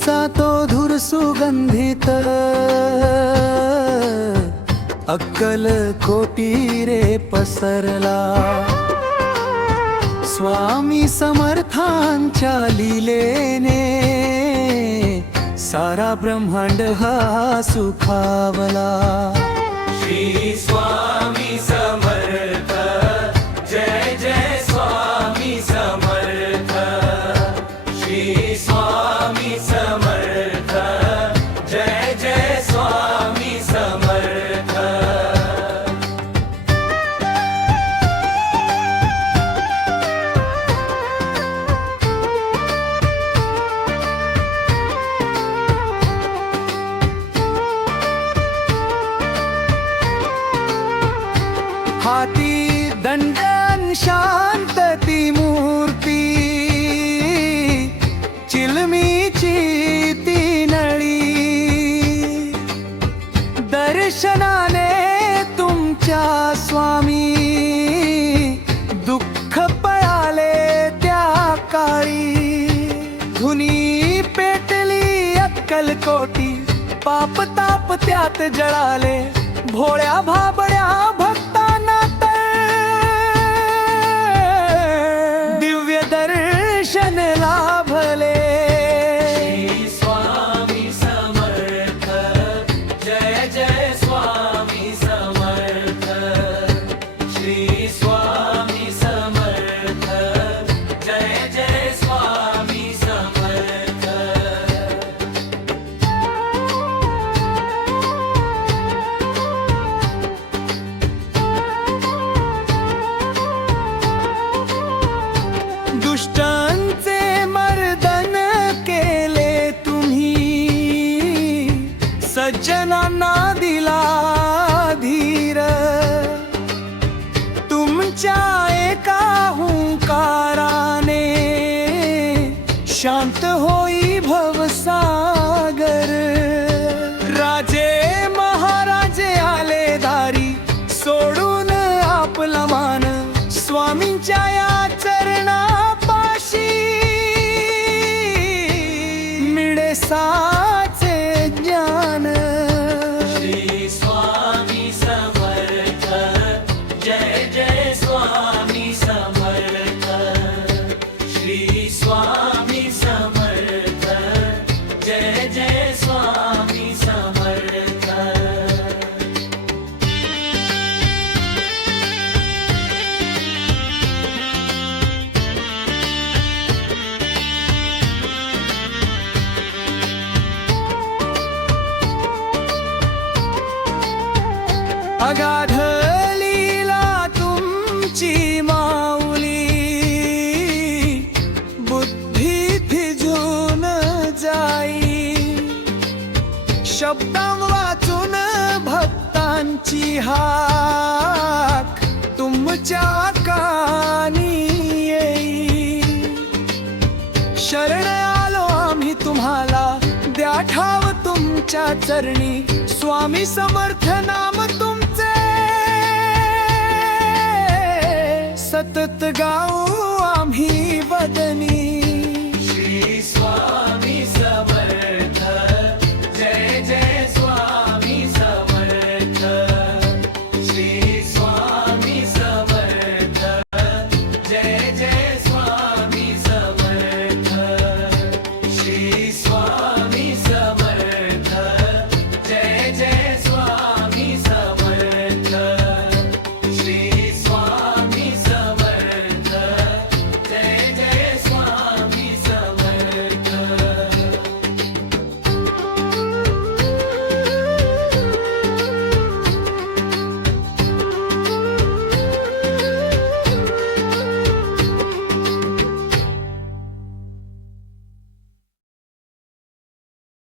नामाचा तो धूर सुगंधित अक्कल कोटी रे पसरला। स्वामी समर्थांच्या लीलेने सारा ब्रह्मांड हा सुखावला। श्री स्वामी समर्थ, जय जय स्वामी समर्थ। श्री स्वामी समर्थ, जय जय स्वामी समर्थ। हाती दंडन शांतती मूर्ती, चिलमीची ती नळी। दर्शनाने तुमच्या स्वामी दुःख पळाले त्या काळी। धुनी पेटली अक्कलकोटी, पाप ताप त्यात जळाले। भोळ्या भाबड्या भक्तांना दिव्य दर्शन लाभले। श्री स्वामी समर्थ, जय जय स्वामी समर्थ। श्री स्वामी समर्थ, जय जय स्वामी समर्थ। दुष्टांचे मर्दन केले तुम्ही, सज्जनांना दिला धीर। तुमच्या एका हुंकाराने शांत होई भवसागर। राजे महाराजे आले दारी, सोडून आपला मान स्वामींच्या या चरणापाशी। मिळे साचे ज्ञान। श्री स्वामी समर्थ, जय जय स्वामी समर्थ। श्री स्वामी समर्थ, जय जय स्वामी समर्थ। अगाध लीला तुमची माऊली, बुद्धी थिजून जाई। शब्दां वाचून भक्तांची हाक तुमच्या कानी येई। शरण आलो आम्ही तुम्हाला, द्या ठाव तुमच्या चरणी। स्वामी समर्थ नाम तुमचे सतत गाऊ आम्ही वदनी।